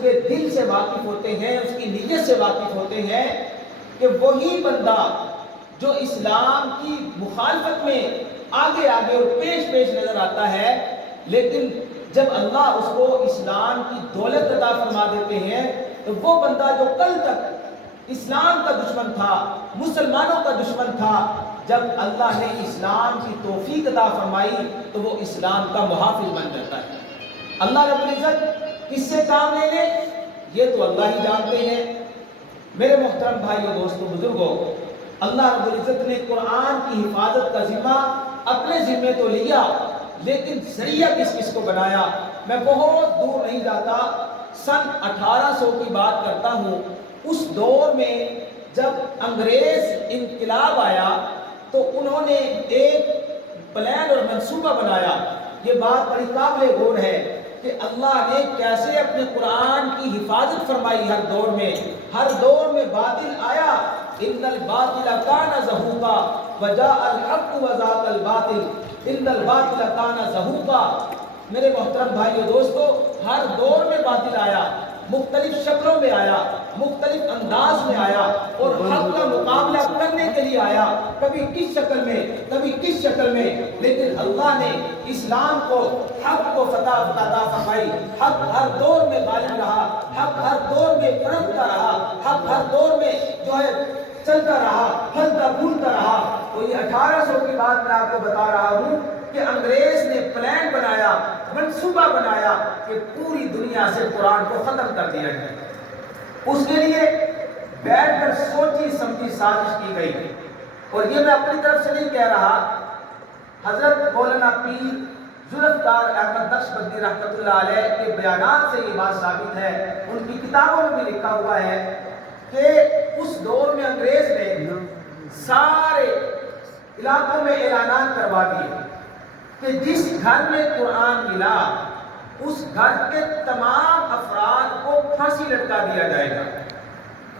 کے دل سے واقف ہوتے ہیں، اس کی نیت سے واقف ہوتے ہیں کہ وہی بندہ جو اسلام کی مخالفت میں آگے آگے اور پیش پیش نظر آتا ہے، لیکن جب اللہ اس کو اسلام کی دولت عطا فرما دیتے ہیں تو وہ بندہ جو کل تک اسلام کا دشمن تھا، مسلمانوں کا دشمن تھا، جب اللہ نے اسلام کی توفیق عطا فرمائی تو وہ اسلام کا محافظ بن جاتا ہے۔ اللہ رب العزت کس سے کام لے لے یہ تو اللہ ہی جانتے ہیں۔ میرے محترم بھائیوں، دوستوں، بزرگوں، اللہ رب العزت نے قرآن کی حفاظت کا ذمہ اپنے ذمے تو لیا، لیکن ذریعہ کس کس کو بنایا؟ میں بہت دور نہیں جاتا، سن 1800 کی بات کرتا ہوں۔ اس دور میں جب انگریز انقلاب آیا تو انہوں نے ایک پلان اور منصوبہ بنایا۔ یہ بات بڑی قابل غور ہے کہ اللہ نے کیسے اپنے قرآن کی حفاظت فرمائی۔ ہر دور میں باطل آیا، ان الباطل کان زہوقا وجاء الحق وزاق الباطل ان الباطل کان زہوقا۔ میرے محترم بھائیو دوستو، ہر دور میں باطل آیا، مختلف شکلوں میں آیا، مختلف انداز میں آیا اور حق کا مقابلہ کرنے کے لیے آیا، کبھی کس شکل میں کبھی کس شکل میں، لیکن اللہ نے اسلام کو، حق کو فتح عطا فرمائی۔ حق ہر دور میں غالب رہا، حق ہر دور میں پنپتا رہا، حق ہر دور میں جو ہے چلتا رہا، پھلتا پھولتا رہا۔ تو یہ 1800 کی بات میں آپ کو بتا رہا ہوں کہ انگریز نے پلان بنایا، منصوبہ بنایا کہ پوری دنیا سے قرآن کو ختم کر دیا جائے۔ اس کے لیے بیٹھ کر سوچی سمجھی سازش کی گئی، اور یہ میں اپنی طرف سے نہیں کہہ رہا، حضرت مولانا پیر ذوالفقار احمد نقشبندی رحمۃ اللہ علیہ کے بیانات سے یہ بات ثابت ہے، ان کی کتابوں میں بھی لکھا ہوا ہے کہ اس دور میں انگریز نے سارے علاقوں میں اعلانات کروا دیے کہ جس گھر میں قرآن ملا اس گھر کے تمام افراد کو پھانسی لٹکا دیا جائے گا۔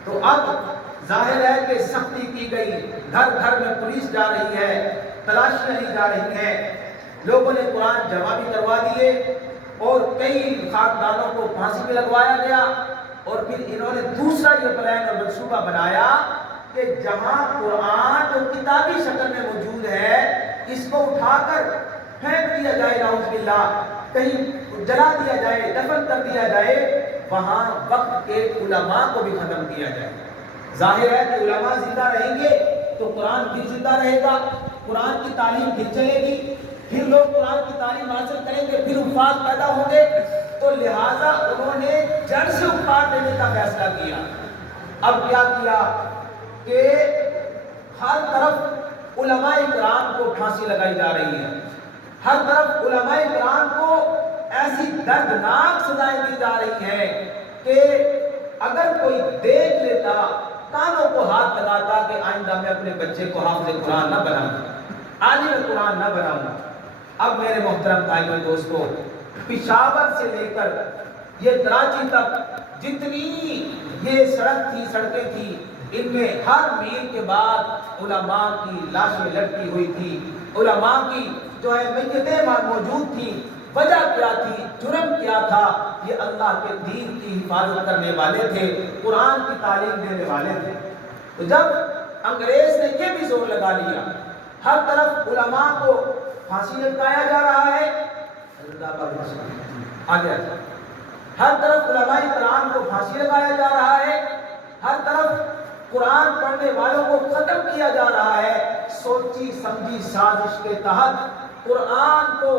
تو اب ظاہر ہے کہ سختی کی گئی، گھر گھر میں پولیس جا رہی ہے، تلاشیاں لی جا رہی ہیں، لوگوں نے قرآن جمع بھی کروا دیے اور کئی خاندانوں کو پھانسی بھی لگوایا گیا۔ اور پھر انہوں نے دوسرا یہ پلان اور منصوبہ بنایا کہ جہاں قرآن جو کتابی شکل میں موجود ہے اس کو اٹھا کر پھینک دیا جائے، نعوذ باللہ، کہیں جلا دیا جائے، دفن کر دیا جائے، وہاں وقت کے علماء کو بھی ختم کیا جائے۔ ظاہر ہے کہ علماء زندہ رہیں گے تو قرآن پھر زندہ رہے گا، قرآن کی تعلیم پھر چلے گی، پھر لوگ قرآن کی تعلیم حاصل کریں گے، پھر حفاظ پیدا ہوں گے۔ تو لہٰذا انہوں نے جڑ سے اکھاڑ دینے کا فیصلہ کیا۔ اب کیا کیا کہ ہر طرف علماء کرام کو پھانسی لگائی جا رہی ہے، ہر طرف علماء کرام کو ایسی دردناک سزائیں دی جا رہی ہیں کہ اگر کوئی دیکھ لیتا، کانوں کو ہاتھ لگاتا کہ آئندہ میں اپنے بچے کو حافظ قرآن نہ بناؤں، عالم قرآن نہ بناؤں۔ اب میرے محترم بھائیوں دوستوں، پشاور سے لے کر یہ کراچی تک جتنی یہ سڑکیں تھی، ان میں ہر میل کے بعد علماء کی لاشیں لٹکی ہوئی تھی، علماء کی جو ہے میتیں موجود تھیں۔ وجہ کیا تھی؟ جرم کیا تھا؟ یہ اللہ کے دین کی حفاظت کرنے والے تھے، قرآن کی تعلیم دینے والے تھے۔ تو جب انگریز نے یہ بھی زور لگا لیا، ہر طرف علماء کو پھانسی لٹکایا جا رہا ہے، آگے ہر طرف علماء کرام کو پھانسی لگایا جا رہا ہے، ہر طرف قرآن پڑھنے والوں کو ختم کیا جا رہا ہے، سوچی سمجھی سازش کے تحت قرآن کو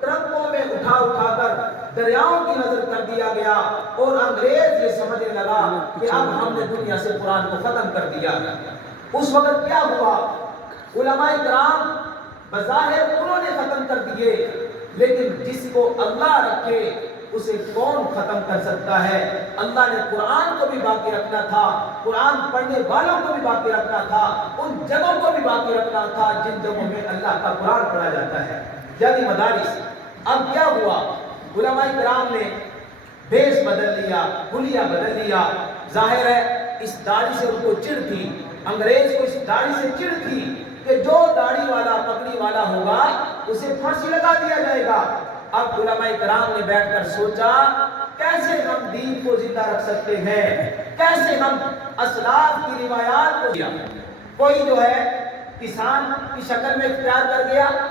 ٹرکوں میں اٹھا کر دریاؤں کی نظر کر دیا گیا، اور انگریز یہ سمجھنے لگا کہ اب ہم نے دنیا سے قرآن کو ختم کر دیا۔ اس وقت کیا ہوا؟ علماء کرام بظاہر انہوں نے ختم کر دیے، لیکن جس کو اللہ رکھے اسے کون ختم کر سکتا ہے؟ اللہ نے قرآن کو بھی باقی رکھنا تھا، قرآن پڑھنے والوں کو بھی باقی رکھنا تھا، ان جگہوں کو بھی باقی رکھنا تھا جن جگہوں میں اللہ کا قرآن پڑھا جاتا ہے، یعنی مدارس۔ اب کیا ہوا؟ علماء کرام نے بیس بدل لیا، حلیہ بدل لیا۔ ظاہر ہے اس داڑھی سے ان کو چڑ تھی، انگریز کو اس داڑھی سے چڑ تھی کہ جو داڑھی والا پگڑی والا ہوگا اسے پھانسی لگا دیا جائے گا۔ اب علماء کرام نے بیٹھ کر سوچا کیسے ہم دین کو زندہ رکھ سکتے ہیں، کیسے ہم اسلاف کی روایات کو، کوئی جو ہے کسان کی شکل میں اختیار کر گیا،